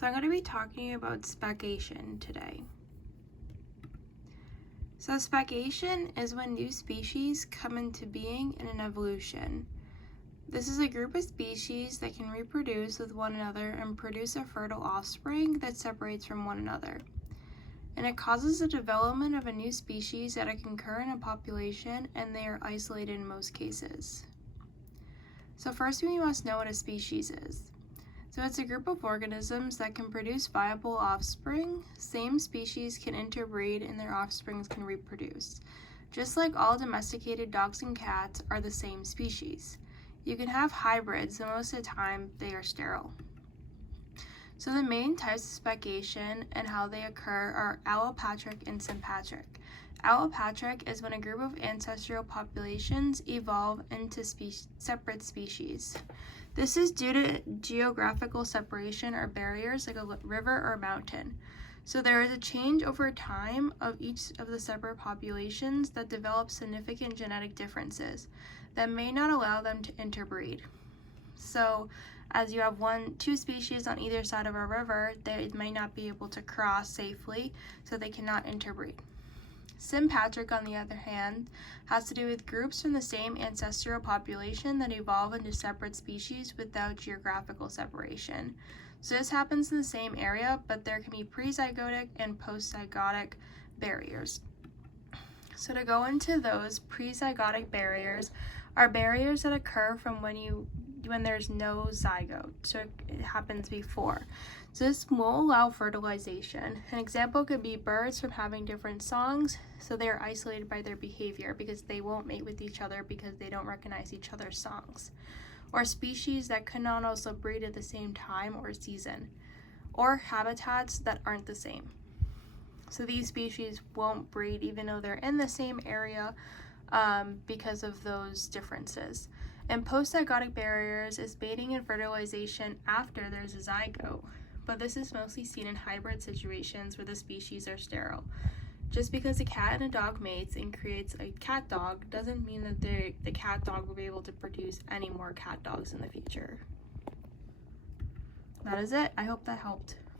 So I'm going to be talking about speciation today. So speciation is when new species come into being in an evolution. This is a group of species that can reproduce with one another and produce a fertile offspring that separates from one another. And it causes the development of a new species that can occur in a population, and they are isolated in most cases. So first we must know what a species is. So it's a group of organisms that can produce viable offspring. Same species can interbreed and their offsprings can reproduce. Just like all domesticated dogs and cats are the same species. You can have hybrids, and most of the time they are sterile. So the main types of speciation and how they occur are allopatric and sympatric. Allopatric is when a group of ancestral populations evolve into separate species. This is due to geographical separation or barriers like a river or mountain. So there is a change over time of each of the separate populations that develop significant genetic differences that may not allow them to interbreed. So as you have two species on either side of a river, they may not be able to cross safely, so they cannot interbreed. Sympatric, on the other hand, has to do with groups from the same ancestral population that evolve into separate species without geographical separation. So this happens in the same area, but there can be prezygotic and postzygotic barriers. So to go into those, prezygotic barriers are barriers that occur from when there's no zygote, so it happens before. So this will allow fertilization. An example could be birds from having different songs, so they are isolated by their behavior because they won't mate with each other because they don't recognize each other's songs. Or species that could not also breed at the same time or season. Or habitats that aren't the same. So these species won't breed even though they're in the same area because of those differences. And postzygotic barriers is mating and fertilization after there's a zygote, but this is mostly seen in hybrid situations where the species are sterile. Just because a cat and a dog mates and creates a cat dog doesn't mean that the cat dog will be able to produce any more cat dogs in the future. That is it. I hope that helped.